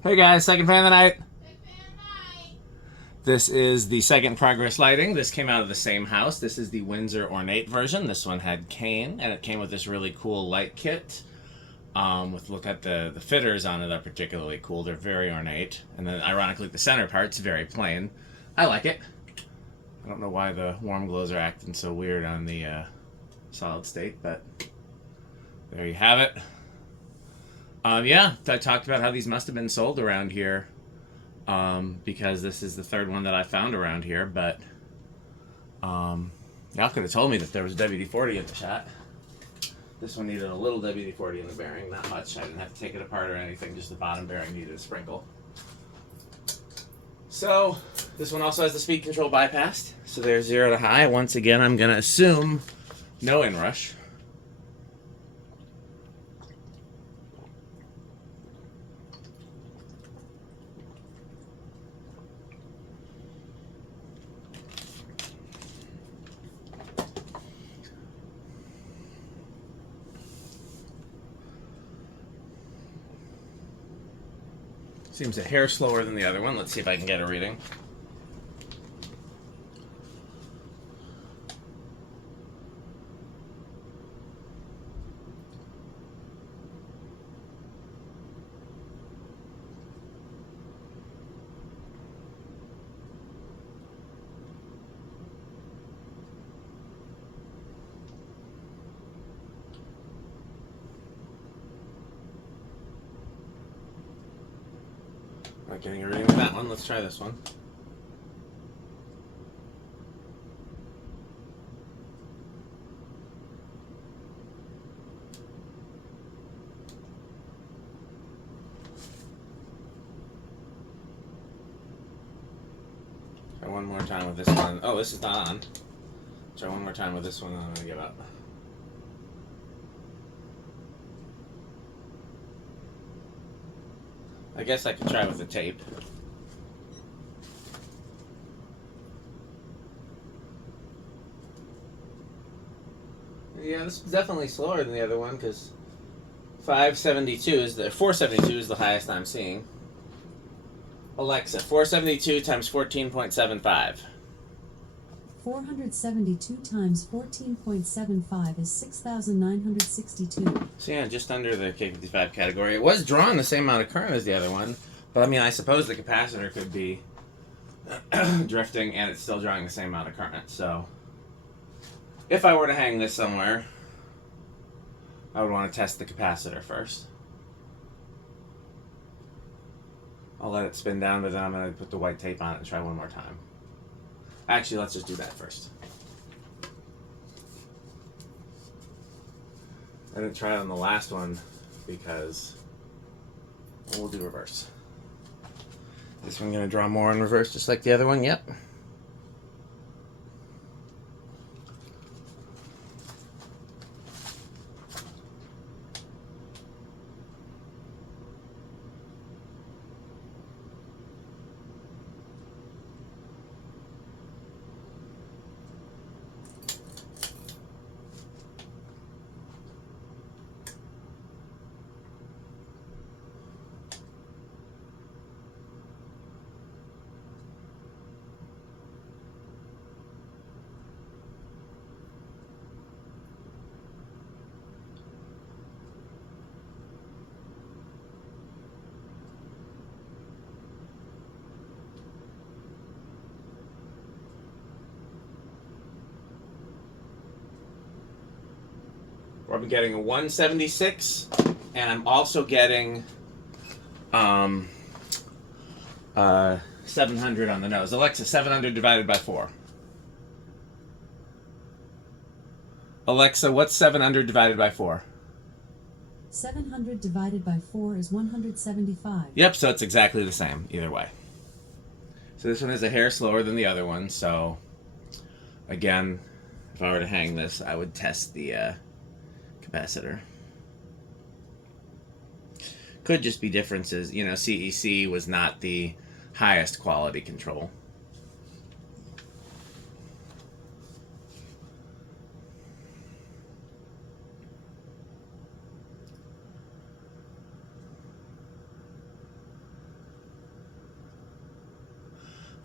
Hey guys, second fan of the night. This is the second progress lighting. This came out of the same house. This is the Windsor ornate version. This one had cane, and it came with this really cool light kit. Look at the fitters on it are particularly cool. They're very ornate, and then ironically the center part's very plain. I like it. I don't know why the warm glows are acting so weird on the solid state, but there you have it. Yeah, I talked about how these must have been sold around here because this is the third one that I found around here. But y'all could have told me that there was WD-40 in the shot. This one needed a little WD-40 in the bearing, not much. I didn't have to take it apart or anything, just the bottom bearing needed a sprinkle. So this one also has the speed control bypassed. So there's 0 to high. Once again, I'm going to assume no inrush. Seems a hair slower than the other one. Let's see if I can get a reading. Not getting a reading with that one. Let's try this one. Try one more time with this one. Oh, this is not on. Try one more time with this one and I'm going to give up. I guess I could try with the tape. Yeah, this is definitely slower than the other one because 572 is the 472 is the highest I'm seeing. Alexa, 472 times 14.75. 472 times 14.75 is 6,962. So yeah, just under the K55 category. It was drawing the same amount of current as the other one, but I mean, I suppose the capacitor could be drifting and it's still drawing the same amount of current. So if I were to hang this somewhere, I would want to test the capacitor first. I'll let it spin down, but then I'm going to put the white tape on it and try one more time. Actually, let's just do that first. I didn't try it on the last one because we'll do reverse. This one going to draw more in reverse just like the other one? Yep. I'm getting a 176, and I'm also getting 700 on the nose. Alexa, 700 divided by 4. Alexa, what's 700 divided by 4? 700 divided by 4 is 175. Yep, so it's exactly the same either way. So this one is a hair slower than the other one, so again, if I were to hang this, I would test the capacitor. Could just be differences. You know, C.E.C. was not the highest quality control.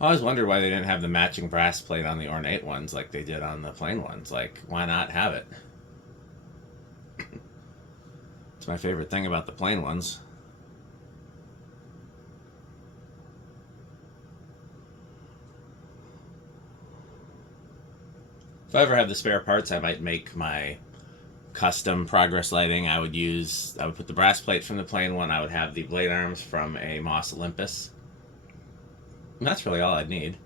I always wondered why they didn't have the matching brass plate on the ornate ones like they did on the plain ones. Like, why not have it? It's my favorite thing about the plain ones. If I ever have the spare parts, I might make my custom progress lighting. I would put the brass plate from the plain one. I would have the blade arms from a Moss Olympus. And that's really all I'd need.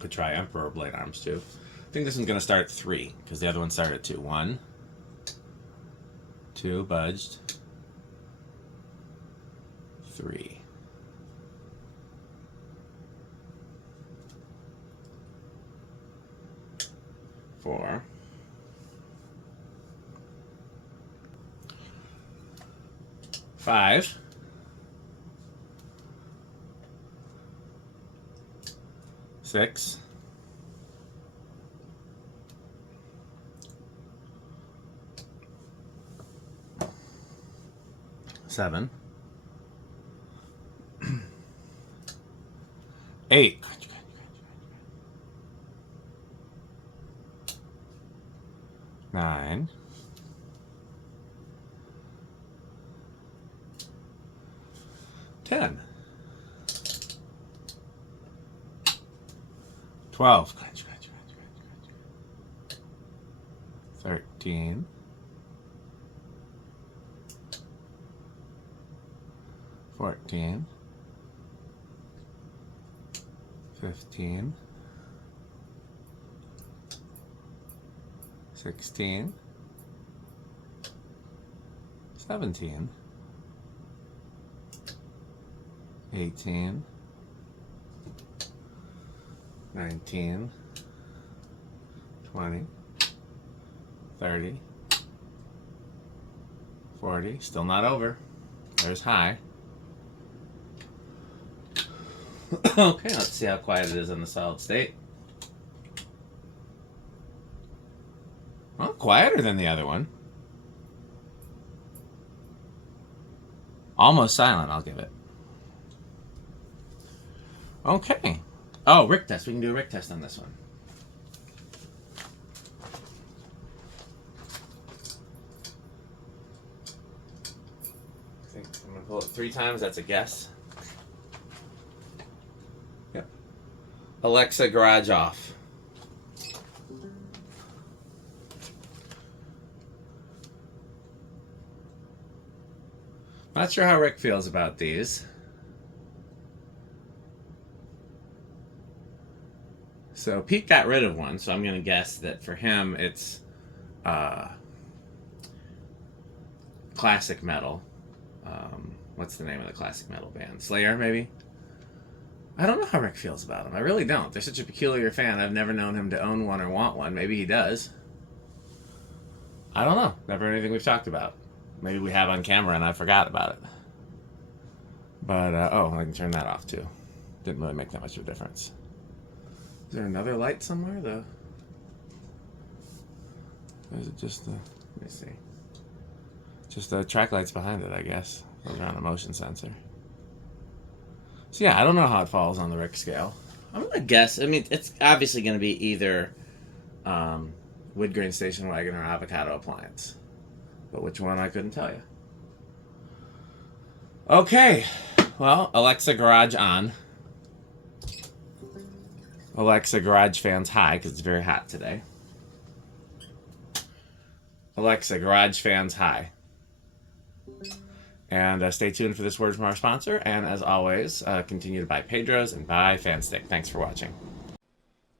Could try Emperor blade arms too. I think this one's going to start at 3 because the other one started at 2. 1, 2, budged, 3. Four. 5. 6. 7. 8. 9. 10. 12. 13. 14. 15. 16. 17. 18. 19. 20. 30. 40. Still not over. There's high. Okay, let's see how quiet it is in the solid state. Well, quieter than the other one. Almost silent, I'll give it. Okay. Oh, Rick test. We can do a Rick test on this one. I think I'm going to pull it 3 times. That's a guess. Yep. Alexa, garage off. Not sure how Rick feels about these. So Pete got rid of one, so I'm going to guess that for him it's classic metal. What's the name of the classic metal band? Slayer, maybe? I don't know how Rick feels about them. I really don't. They're such a peculiar fan. I've never known him to own one or want one. Maybe he does. I don't know. Never anything we've talked about. Maybe we have on camera and I forgot about it. But, oh, I can turn that off too. Didn't really make that much of a difference. Is there another light somewhere, though? Or is it just the... Let me see. Just the track lights behind it, I guess. Those are on a motion sensor. So yeah, I don't know how it falls on the Rick scale. I'm going to guess... I mean, it's obviously going to be either wood grain station wagon or avocado appliance. But which one, I couldn't tell you. Okay. Well, Alexa, garage on. Alexa, garage fans high, because it's very hot today. Alexa, garage fans high. And stay tuned for this word from our sponsor. And as always, continue to buy Pedro's and buy Fanstick. Thanks for watching.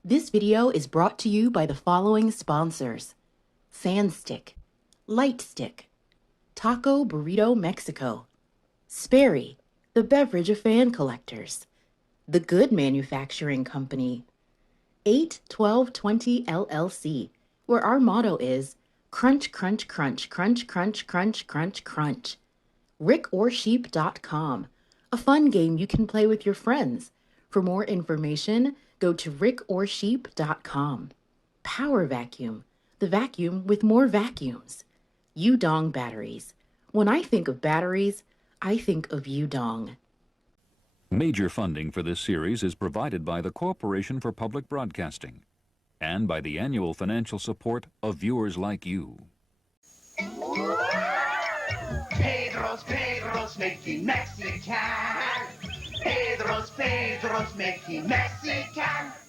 This video is brought to you by the following sponsors: Fanstick, Lightstick, Taco Burrito Mexico, Sperry, the beverage of fan collectors, The Good Manufacturing Company, 81220 LLC, where our motto is crunch, crunch, crunch, crunch, crunch, crunch, crunch, crunch. rickorsheep.com, a fun game you can play with your friends. For more information, go to rickorsheep.com. Power Vacuum, the vacuum with more vacuums. Udong Batteries. When I think of batteries, I think of Udong. Major funding for this series is provided by the Corporation for Public Broadcasting and by the annual financial support of viewers like you. Pedro's making Mexican. Pedro's making Mexican.